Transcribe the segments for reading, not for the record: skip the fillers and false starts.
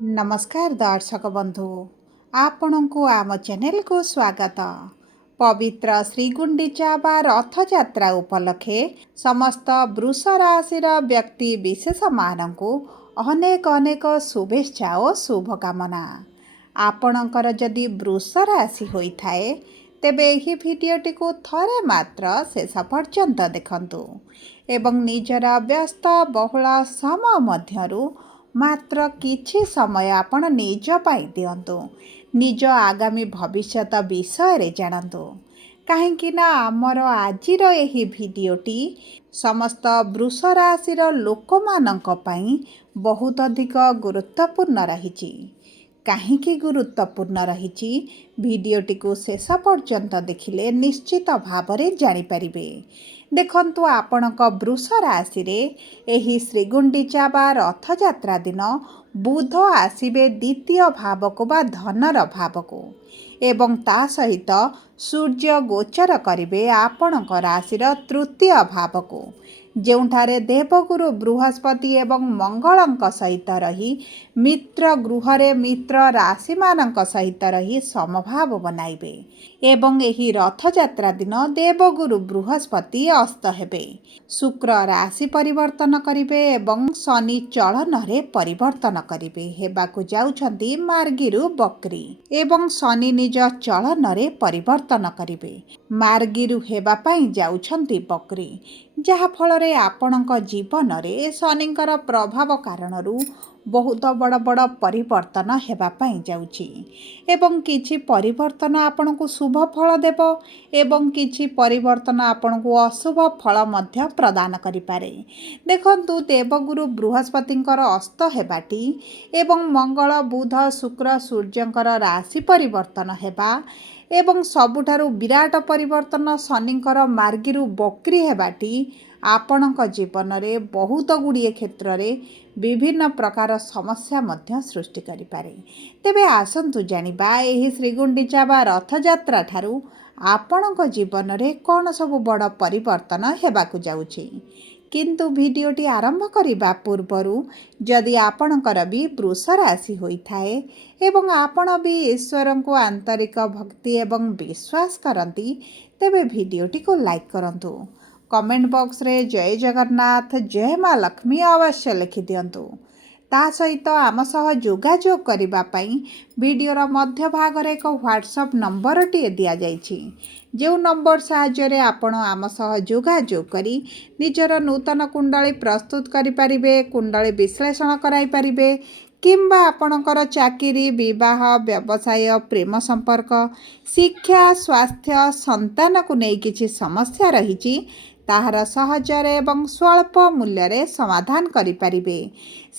नमस्कार दर्शक बंधु आपण को आम चैनल को स्वागत। पवित्र श्रीगुंडीचा बा रथयात्रा उपलक्षे समस्त वृष राशि व्यक्ति विशेष मानू अनेक अनेक शुभेच्छा और शुभकामना। आपणकर जदि वृष राशि होइथाए तेबे एही भिडियोटी को थरे मात्र शेष पर्यंत देखंतु एवं निजर व्यस्त बहुल समय मध्यरु मात्र किछि समय आपण निज पाई दियंतु, निज आगामी भविष्यत विषय रे जानतु। कहीं ना आमर आजिर एही भिडियोटी समस्त वृष राशिर लोक मानक पई बहुत अधिक गुरुत्वपूर्ण रही। कहीं गुरुत्वपूर्ण रही भिडियोटी को शेष पर्यंत देखिले निश्चित भावरे जानिपारिबे। देखंतु आपणक वृष राशि रे एही श्रीगुंडीचा बा रथयात्रा दिन बुध आसिबे द्वितीय भावको बा धनर भावको एवं ता सहित सूर्य गोचर करिबे आपणक राशिर तृतीय भावको, जेउठारे देवगुरु बृहस्पति एवं मंगलंक सहित रही मित्र गृहरे मित्र राशि मानक सहित रही समभाव बनाइबे एवं एही रथयात्रा दिन देवगुरु बृहस्पति अस्त हेबे, शुक्र राशि परिवर्तन करिबे एवं शनि चलन रे परिवर्तन करिबे हेबाकु जाउछंती मार्गिरु बकरी एवं शनि निज चलन रे परिवर्तन करिबे मार्गिरु हेबा पई जाउछंती बकरी, जहा फलरे आपणक जीवन रे शनिंकर प्रभाव कारणरू बहुत बड़ बड़ परिवर्तन हेबा पई जाउछि एवं किछि परिवर्तन आपणकु शुभ फल देब एवं किछि परिवर्तन आपणकु अशुभ फल मध्य प्रदान करि पारे। देखंतु देवगुरु बृहस्पतिंकर अस्त हेबाटी एवं मंगल बुध शुक्र सूर्यंकर राशि परिवर्तन हेबा एवं सबुठारु विराट परिवर्तन शनिंकर मार्गिरु बकरी हेबाटी आपणक जीवन रे बहुत गुड़िए क्षेत्र रे विभिन्न प्रकार समस्या मध्य सृष्टि करि पारे। तेबे आसंतु जानिबा एही श्रीगुंडीचा बा रथयात्रा ठारू आपणक जीवन रे कोन सब बड़ परिवर्तन हेबाकु जाउछि। किंतु भिडियोटी आरंभ करिबा पूर्वरु जदि आपणकर भी वृष राशि होइथाए एवं आपण भी ईश्वर को आंतरिक भक्ति एवं विश्वास करती तेबे भिडियोटी को लाइक करंतु, कमेंट बॉक्स रे जय जगन्नाथ जय माँ लक्ष्मी अवश्य लिखि दियंतु। ता सहित आम सह जोगाजोग करिबा पई वीडियोर मध्य भाग रे एक व्हाट्सएप नंबर टी दिया जाइछि, जो नंबर साहाय्य रे आपण आम सह जोगाजोग करी निजर नूतन कुंडली प्रस्तुत करि परिबे, कुंडली विश्लेषण कराई परिबे किंबा आपणकर चाकरी विवाह व्यवसाय प्रेम संपर्क शिक्षा स्वास्थ्य संतान को नहीं किछि समस्या रही ताहार सहजरे एवं स्वल्प मूल्य समाधान करिपारिबे।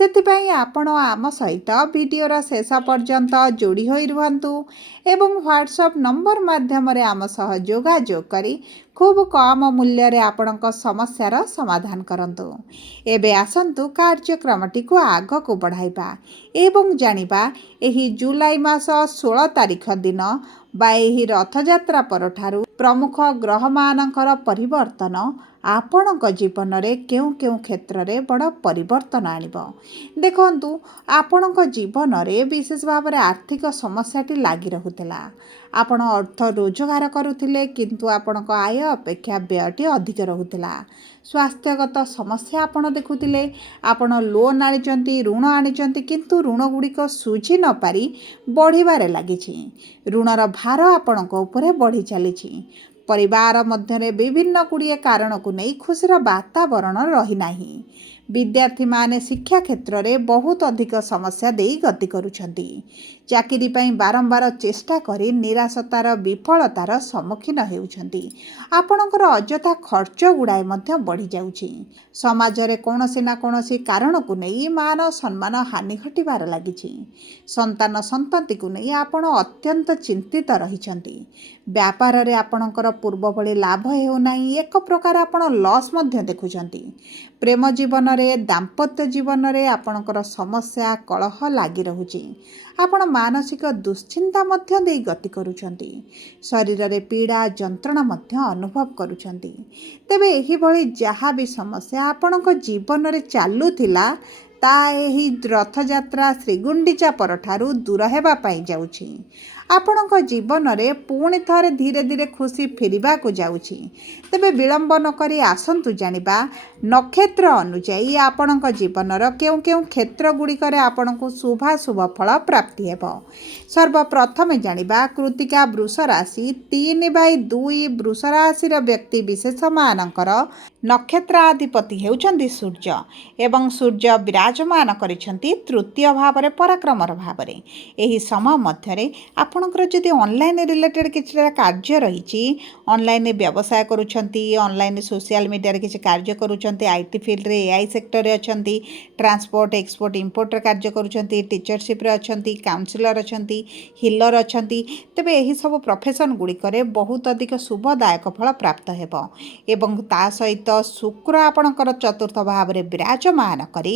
सेथिपाई आपण आम सहित वीडियोर शेष पर्यंत जोड़ी होई रुहंतु एवं व्हाट्सएप नंबर माध्यम रे आम सह जोगाजोग करी खूब कम मूल्य रे आपणक समस्यार समाधान करंतु। एबे आसंतु कार्यक्रमटी को आग को बढ़ाइबा एवं जानिबा एही जुलाई मास 16 तारिख दिन बा एही रथयात्रा परठारु प्रमुख ग्रह मानकर परिवर्तन आपणक जीवन रे केउ केउ क्षेत्र रे बड़ परिवर्तन आनिब। देखंतु आपणक जीवन रे विशेष भाव रे आर्थिक समस्याटी लागि रहुतिला, आपण अर्थ रोजगार करुथिले किंतु आपणक आय अपेक्षा व्ययटी अधिक रहुतिला, स्वास्थ्यगत समस्या आपण देखुथिले, आपण लोन आनिचंती ऋण आनिचंती किंतु ऋण गुड़िक सुझी न पारी बढ़िबारे लागिछि, ऋणर भार आपणक उपरे बढ़ी चलिछि, परिवार मध्यरे विभिन्न गुड़िए कारण को नहीं खुशीर वातावरण रही नाही, विद्यार्थी माने शिक्षा क्षेत्र रे बहुत अधिक समस्या देई गति करुछंती, चाकरी पई बारंबार चेष्टा करी निराशतार विफलतार सम्मुखीन हेउछंती, आपणकर अजथा खर्च गुड़ाए मध्य बढ़ी जाउछि, समाज रे कोनोसी ना कोनोसी कारण को नहीं मान सम्मान हानि घटिबार लागिछि, संतान संतति को नहीं आपण अत्यंत चिंतित रहिछंती, व्यापार रे आपणकर पूर्व भली लाभ हेउ नाही, एक प्रकार आपण लॉस मध्य देखुछंती, प्रेम जीवन रे दाम्पत्य जीवन रे आपणकर समस्या कलह लागि रहुछि, आपण मानसिक दुश्चिंता मध्य देई गति करुछंती, शरीर रे पीड़ा जंत्रणा मध्य अनुभव करुछंती। तेबे एही भली जहा भी समस्या आपणक जीवन रे चालुथिला ତା ଏହି ରଥଯାତ୍ରା ଶ୍ରୀଗୁଣ୍ଡିଚା ପରଠାରୁ ଦୂର ହେବା ପାଇଁ ଯାଉଛି। ଆପଣଙ୍କ ଜୀବନରେ ପୁଣି ଥରେ ଧୀରେ ଧୀରେ ଖୁସି ଫେରିବାକୁ ଯାଉଛି। ତେବେ ବିଳମ୍ବ ନ କରି ଆସନ୍ତୁ ଜାଣିବା ନକ୍ଷତ୍ର ଅନୁଯାୟୀ ଆପଣଙ୍କ ଜୀବନର କେଉଁ କେଉଁ କ୍ଷେତ୍ର ଗୁଡ଼ିକରେ ଆପଣଙ୍କୁ ଶୁଭାଶୁଭ ଫଳ ପ୍ରାପ୍ତି ହେବ। ସର୍ବପ୍ରଥମେ ଜାଣିବା କୃତ୍ତିକା ବୃଷ ରାଶି 3/2 ବୃଷ ରାଶିର ବ୍ୟକ୍ତି ବିଶେଷମାନଙ୍କର ନକ୍ଷତ୍ରାଧିପତି ହେଉଛନ୍ତି ସୂର୍ଯ୍ୟ ଏବଂ ସୂର୍ଯ୍ୟ ବିରାଜମାନ କରିଛନ୍ତି ତୃତୀୟ ଭାବରେ ପରାକ୍ରମର ଭାବରେ। ଏହି ସମୟ ମଧ୍ୟରେ ଆପଣଙ୍କର ଯଦି ଅନଲାଇନ୍ ରିଲେଟେଡ୍ କିଛିଟା କାର୍ଯ୍ୟ ରହିଛି, ଅନଲାଇନ୍ ବ୍ୟବସାୟ କରୁଛନ୍ତି, ଅନଲାଇନ୍ ସୋସିଆଲ ମିଡ଼ିଆରେ କିଛି କାର୍ଯ୍ୟ କରୁଛନ୍ତି, IT ଫିଲ୍ଡରେ AI ସେକ୍ଟରରେ ଅଛନ୍ତି, ଟ୍ରାନ୍ସପୋର୍ଟ ଏକ୍ସପୋର୍ଟ ଇମ୍ପୋର୍ଟରେ କାର୍ଯ୍ୟ କରୁଛନ୍ତି, ଟିଚରସିପ୍ରେ ଅଛନ୍ତି, କାଉନସିଲର ଅଛନ୍ତି, ହିଲର ଅଛନ୍ତି, ତେବେ ଏହିସବୁ ପ୍ରଫେସନ୍ ଗୁଡ଼ିକରେ ବହୁତ ଅଧିକ ଶୁଭଦାୟକ ଫଳ ପ୍ରାପ୍ତ ହେବ ଏବଂ ତା ସହିତ ଶୁକ୍ର ଆପଣଙ୍କର ଚତୁର୍ଥ ଭାବରେ ବିରାଜମାନ କରି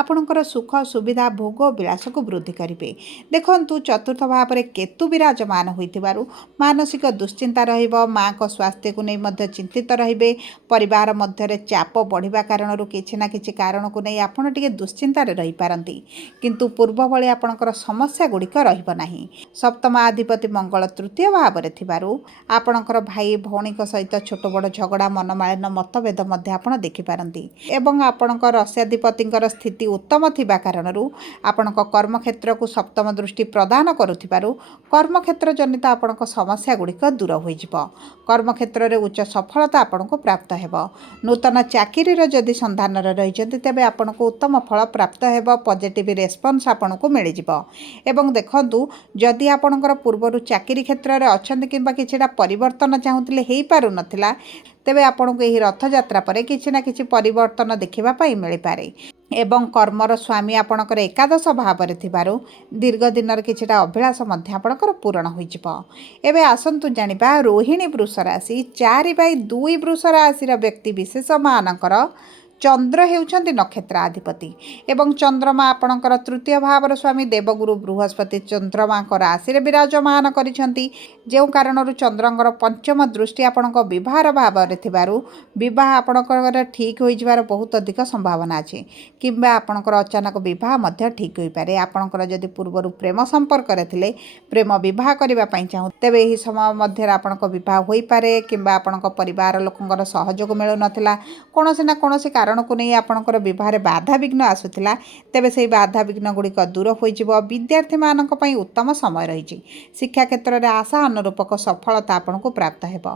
ଆପଣଙ୍କର ସୁଖ ସୁବିଧା ଭୋଗ ବିଳାସକୁ ବୃଦ୍ଧି କରିବେ। ଦେଖନ୍ତୁ ଚତୁର୍ଥ ଭାବରେ କେତୁ ବିରାଜମାନ ହୋଇଥିବାରୁ ମାନସିକ ଦୁଶ୍ଚିନ୍ତା ରହିବ, ମାଆଙ୍କ ସ୍ୱାସ୍ଥ୍ୟକୁ ନେଇ ମଧ୍ୟ ଚିନ୍ତିତ ରହିବେ। ପରିବାର ମଧ୍ୟରେ ଚାପ ବଢ଼ିବା କାରଣରୁ କିଛି ନା କିଛି କାରଣକୁ ନେଇ ଆପଣ ଟିକେ ଦୁଶ୍ଚିନ୍ତାରେ ରହିପାରନ୍ତି, କିନ୍ତୁ ପୂର୍ବ ଭଳି ଆପଣଙ୍କର ସମସ୍ୟା ଗୁଡ଼ିକ ରହିବ ନାହିଁ। ସପ୍ତମାଧିପତି ମଙ୍ଗଳ ତୃତୀୟ ଭାବରେ ଥିବାରୁ ଆପଣଙ୍କର ଭାଇ ଭଉଣୀଙ୍କ ସହିତ ଛୋଟ ବଡ଼ ଝଗଡ଼ା ମନମାଳିନ ମତଭେଦ ମଧ୍ୟ ଆପଣ ଦେଖିପାରନ୍ତି ଏବଂ ଆପଣଙ୍କ ରାଶ୍ୟାଧିପତିଙ୍କର ସ୍ଥିତି ଉତ୍ତମ ଥିବା କାରଣରୁ ଆପଣଙ୍କ କର୍ମକ୍ଷେତ୍ରକୁ ସପ୍ତମ ଦୃଷ୍ଟି ପ୍ରଦାନ କରୁଥିବାରୁ କର୍ମକ୍ଷେତ୍ର ଜନିତ ଆପଣଙ୍କ ସମସ୍ୟା ଗୁଡ଼ିକ ଦୂର ହୋଇଯିବ। କର୍ମକ୍ଷେତ୍ରରେ ଉଚ୍ଚ ସଫଳତା ଆପଣଙ୍କୁ ପ୍ରାପ୍ତ ହେବ। ନୂତନ ଚାକିରିର ଯଦି ସନ୍ଧାନରେ ରହିଛନ୍ତି ତେବେ ଆପଣଙ୍କୁ ଉତ୍ତମ ଫଳ ପ୍ରାପ୍ତ ହେବ, ପଜିଟିଭ୍ ରେସ୍ପନ୍ସ ଆପଣଙ୍କୁ ମିଳିଯିବ ଏବଂ ଦେଖନ୍ତୁ ଯଦି ଆପଣଙ୍କର ପୂର୍ବରୁ ଚାକିରି କ୍ଷେତ୍ରରେ ଅଛନ୍ତି କିମ୍ବା କିଛିଟା ପରିବର୍ତ୍ତନ ଚାହୁଁଥିଲେ ହେଇପାରୁନଥିଲା, ତେବେ ଆପଣଙ୍କୁ ଏହି ରଥଯାତ୍ରା ପରେ କିଛି ନା କିଛି ପରିବର୍ତ୍ତନ ଦେଖିବା ପାଇଁ ମିଳିପାରେ ଏବଂ କର୍ମର ସ୍ୱାମୀ ଆପଣଙ୍କର ଏକାଦଶ ଭାବରେ ଥିବାରୁ ଦୀର୍ଘ ଦିନର କିଛିଟା ଅଭିଳାଷ ମଧ୍ୟ ଆପଣଙ୍କର ପୂରଣ ହୋଇଯିବ। ଏବେ ଆସନ୍ତୁ ଜାଣିବା ରୋହିଣୀ ବୃଷ ରାଶି 4/2 ବୃଷ ରାଶିର ବ୍ୟକ୍ତି ବିଶେଷମାନଙ୍କର ଚନ୍ଦ୍ର ହେଉଛନ୍ତି ନକ୍ଷତ୍ରାଧିପତି ଏବଂ ଚନ୍ଦ୍ରମା ଆପଣଙ୍କର ତୃତୀୟ ଭାବର ସ୍ୱାମୀ ଦେବଗୁରୁ ବୃହସ୍ପତି ଚନ୍ଦ୍ରମାଙ୍କ ରାଶିରେ ବିରାଜମାନ କରିଛନ୍ତି, ଯେଉଁ କାରଣରୁ ଚନ୍ଦ୍ରଙ୍କର ପଞ୍ଚମ ଦୃଷ୍ଟି ଆପଣଙ୍କ ବିବାହର ଭାବରେ ଥିବାରୁ ବିବାହ ଆପଣଙ୍କର ଠିକ୍ ହୋଇଯିବାର ବହୁତ ଅଧିକ ସମ୍ଭାବନା ଅଛି କିମ୍ବା ଆପଣଙ୍କର ଅଚାନକ ବିବାହ ମଧ୍ୟ ଠିକ୍ ହୋଇପାରେ। ଆପଣଙ୍କର ଯଦି ପୂର୍ବରୁ ପ୍ରେମ ସମ୍ପର୍କରେ ଥିଲେ ପ୍ରେମ ବିବାହ କରିବା ପାଇଁ ଚାହୁଁ ତେବେ ଏହି ସମୟ ମଧ୍ୟରେ ଆପଣଙ୍କ ବିବାହ ହୋଇପାରେ କିମ୍ବା ଆପଣଙ୍କ ପରିବାର ଲୋକଙ୍କର ସହଯୋଗ ମିଳୁନଥିଲା, କୌଣସି ନା କୌଣସି କାରଣକୁ ନେଇ ଆପଣଙ୍କର ବିବାହରେ ବାଧାବିଘ୍ନ ଆସୁଥିଲା, ତେବେ ସେହି ବାଧାବିଘ୍ନ ଗୁଡ଼ିକ ଦୂର ହୋଇଯିବ। ବିଦ୍ୟାର୍ଥୀମାନଙ୍କ ପାଇଁ ଉତ୍ତମ ସମୟ ରହିଛି। ଶିକ୍ଷା କ୍ଷେତ୍ରରେ ଆଶା ଅନୁରୂପକ ସଫଳତା ଆପଣଙ୍କୁ ପ୍ରାପ୍ତ ହେବ।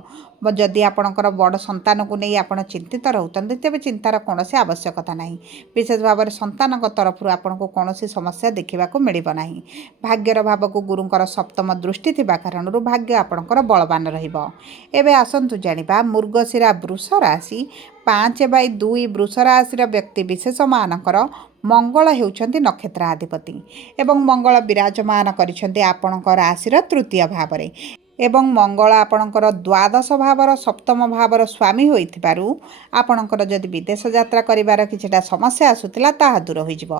ଯଦି ଆପଣଙ୍କର ବଡ଼ ସନ୍ତାନକୁ ନେଇ ଆପଣ ଚିନ୍ତିତ ରହୁଛନ୍ତି ତେବେ ଚିନ୍ତାର କୌଣସି ଆବଶ୍ୟକତା ନାହିଁ। ବିଶେଷ ଭାବରେ ସନ୍ତାନଙ୍କ ତରଫରୁ ଆପଣଙ୍କୁ କୌଣସି ସମସ୍ୟା ଦେଖିବାକୁ ମିଳିବ ନାହିଁ। ଭାଗ୍ୟର ଭାବକୁ ଗୁରୁଙ୍କର ସପ୍ତମ ଦୃଷ୍ଟି ଥିବା କାରଣରୁ ଭାଗ୍ୟ ଆପଣଙ୍କର ବଳବାନ ରହିବ। ଏବେ ଆସନ୍ତୁ ଜାଣିବା ମୃଗଶିରା ବୃଷ ରାଶି 5/2 ବୃଷ ରାଶିର ବ୍ୟକ୍ତି ବିଶେଷମାନଙ୍କର ମଙ୍ଗଳ ହେଉଛନ୍ତି ନକ୍ଷତ୍ରାଧିପତି ଏବଂ ମଙ୍ଗଳ ବିରାଜମାନ କରିଛନ୍ତି ଆପଣଙ୍କ ରାଶିର ତୃତୀୟ ଭାବରେ ଏବଂ ମଙ୍ଗଳ ଆପଣଙ୍କର ଦ୍ୱାଦଶ ଭାବର ସପ୍ତମ ଭାବର ସ୍ୱାମୀ ହୋଇଥିବାରୁ ଆପଣଙ୍କର ଯଦି ବିଦେଶ ଯାତ୍ରା କରିବାର କିଛିଟା ସମସ୍ୟା ଆସୁଥିଲା ତାହା ଦୂର ହୋଇଯିବ।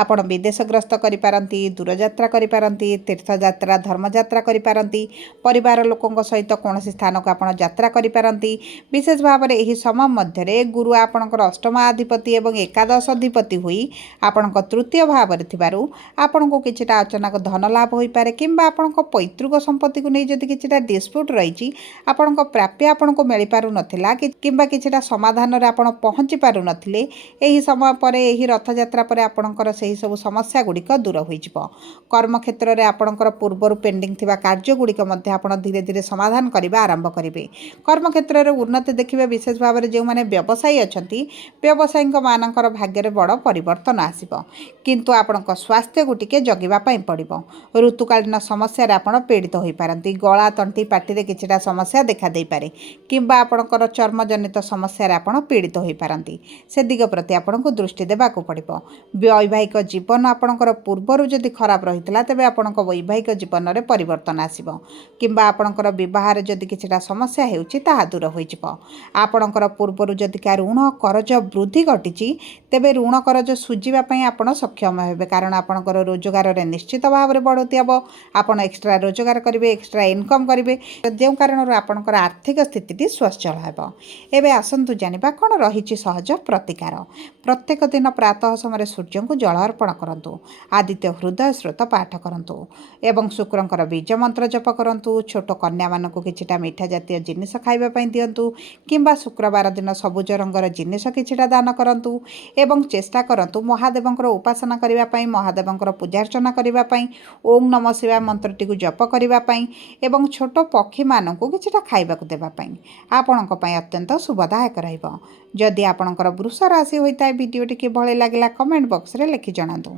ଆପଣ ବିଦେଶ ଗ୍ରସ୍ତ କରିପାରନ୍ତି, ଦୂରଯାତ୍ରା କରିପାରନ୍ତି, ତୀର୍ଥଯାତ୍ରା ଧର୍ମଯାତ୍ରା କରିପାରନ୍ତି, ପରିବାର ଲୋକଙ୍କ ସହିତ କୌଣସି ସ୍ଥାନକୁ ଆପଣ ଯାତ୍ରା କରିପାରନ୍ତି। ବିଶେଷ ଭାବରେ ଏହି ସମୟ ମଧ୍ୟରେ ଗୁରୁ ଆପଣଙ୍କର ଅଷ୍ଟମାଧିପତି ଏବଂ ଏକାଦଶାଧିପତି ହୋଇ ଆପଣଙ୍କ ତୃତୀୟ ଭାବରେ ଥିବାରୁ ଆପଣଙ୍କୁ କିଛିଟା ଅଚାନକ ଧନ ଲାଭ ହୋଇପାରେ କିମ୍ବା ଆପଣଙ୍କ ପୈତୃକ ସମ୍ପତ୍ତିକୁ ନେଇ ଯଦି କିଛିଟା ଡିସ୍ପ୍ୟୁଟ୍ ରହିଛି, ଆପଣଙ୍କ ପ୍ରାପ୍ୟ ଆପଣଙ୍କୁ ମିଳିପାରୁନଥିଲା କିମ୍ବା କିଛିଟା ସମାଧାନରେ ଆପଣ ପହଞ୍ଚି ପାରୁନଥିଲେ, ଏହି ସମୟ ପରେ ଏହି ରଥଯାତ୍ରା ପରେ ଆପଣଙ୍କର ସେହି ସବୁ ସମସ୍ୟା ଗୁଡ଼ିକ ଦୂର ହୋଇଯିବ। କର୍ମକ୍ଷେତ୍ରରେ ଆପଣଙ୍କର ପୂର୍ବରୁ ପେଣ୍ଡିଂ ଥିବା କାର୍ଯ୍ୟ ଗୁଡ଼ିକ ମଧ୍ୟ ଆପଣ ଧୀରେ ଧୀରେ ସମାଧାନ କରିବା ଆରମ୍ଭ କରିବେ। କର୍ମକ୍ଷେତ୍ରରେ ଉନ୍ନତି ଦେଖିବେ। ବିଶେଷ ଭାବରେ ଯେଉଁମାନେ ବ୍ୟବସାୟୀ ଅଛନ୍ତି, ବ୍ୟବସାୟୀଙ୍କ ମାନଙ୍କର ଭାଗ୍ୟରେ ବଡ଼ ପରିବର୍ତ୍ତନ ଆସିବ, କିନ୍ତୁ ଆପଣଙ୍କ ସ୍ୱାସ୍ଥ୍ୟକୁ ଟିକେ ଜଗିବା ପାଇଁ ପଡ଼ିବ। ଋତୁକାଳୀନ ସମସ୍ୟାରେ ଆପଣ ପୀଡ଼ିତ ହୋଇପାରନ୍ତି। ଗଳା ତଣ୍ଟି ପାଟିରେ କିଛିଟା ସମସ୍ୟା ଦେଖାଦେଇପାରେ କିମ୍ବା ଆପଣଙ୍କର ଚର୍ମଜନିତ ସମସ୍ୟାରେ ଆପଣ ପୀଡ଼ିତ ହୋଇପାରନ୍ତି। ସେ ଦିଗ ପ୍ରତି ଆପଣଙ୍କୁ ଦୃଷ୍ଟି ଦେବାକୁ ପଡ଼ିବ। ବୈବାହିକ ଜୀବନ ଆପଣଙ୍କର ପୂର୍ବରୁ ଯଦି ଖରାପ ରହିଥିଲା ତେବେ ଆପଣଙ୍କ ବୈବାହିକ ଜୀବନରେ ପରିବର୍ତ୍ତନ ଆସିବ କିମ୍ବା ଆପଣଙ୍କର ବିବାହରେ ଯଦି କିଛିଟା ସମସ୍ୟା ହେଉଛି ତାହା ଦୂର ହୋଇଯିବ। ଆପଣଙ୍କର ପୂର୍ବରୁ ଯଦି କା ଋଣ କରଜ ବୃଦ୍ଧି ଘଟିଛି ତେବେ ଋଣ କରଜ ସୁଝିବା ପାଇଁ ଆପଣ ସକ୍ଷମ ହେବେ, କାରଣ ଆପଣଙ୍କର ରୋଜଗାରରେ ନିଶ୍ଚିତ ଭାବରେ ବଢ଼ୋତୀ ହେବ। ଆପଣ ଏକ୍ସଟ୍ରା ରୋଜଗାର କରିବେ, ଏକ୍ସଟ୍ରା ଇନକମ୍ ଇନକମ୍ କରିବେ, ଯେଉଁ କାରଣରୁ ଆପଣଙ୍କର ଆର୍ଥିକ ସ୍ଥିତିଟି ସ୍ୱଚ୍ଛଳ ହେବ। ଏବେ ଆସନ୍ତୁ ଜାଣିବା କ'ଣ ରହିଛି ସହଜ ପ୍ରତିକାର। ପ୍ରତ୍ୟେକ ଦିନ ପ୍ରାତଃ ସମୟରେ ସୂର୍ଯ୍ୟଙ୍କୁ ଜଳ ଅର୍ପଣ କରନ୍ତୁ, ଆଦିତ୍ୟ ହୃଦୟ ସ୍ରୋତ ପାଠ କରନ୍ତୁ ଏବଂ ଶୁକ୍ରଙ୍କର ବୀଜ ମନ୍ତ୍ର ଜପ କରନ୍ତୁ। ଛୋଟ କନ୍ୟାମାନଙ୍କୁ କିଛିଟା ମିଠା ଜାତୀୟ ଜିନିଷ ଖାଇବା ପାଇଁ ଦିଅନ୍ତୁ କିମ୍ବା ଶୁକ୍ରବାର ଦିନ ସବୁଜ ରଙ୍ଗର ଜିନିଷ କିଛିଟା ଦାନ କରନ୍ତୁ ଏବଂ ଚେଷ୍ଟା କରନ୍ତୁ ମହାଦେବଙ୍କର ଉପାସନା କରିବା ପାଇଁ, ମହାଦେବଙ୍କର ପୂଜାର୍ଚ୍ଚନା କରିବା ପାଇଁ, ଓಂ ନମ ଶିବାୟ ମନ୍ତ୍ରଟିକୁ ଜପ କରିବା ପାଇଁ ଏବଂ ଛୋଟ ପକ୍ଷୀମାନଙ୍କୁ କିଛିଟା ଖାଇବାକୁ ଦେବା ପାଇଁ। ଆପଣଙ୍କ ପାଇଁ ଅତ୍ୟନ୍ତ ଶୁଭଦାୟକ ରହିବ। ଯଦି ଆପଣଙ୍କର ବୃଷ ରାଶି ହୋଇଥାଏ, ଭିଡ଼ିଓଟି କିଭଳି ଲାଗିଲା କମେଣ୍ଟ ବକ୍ସରେ ଲେଖି ଜଣାନ୍ତୁ।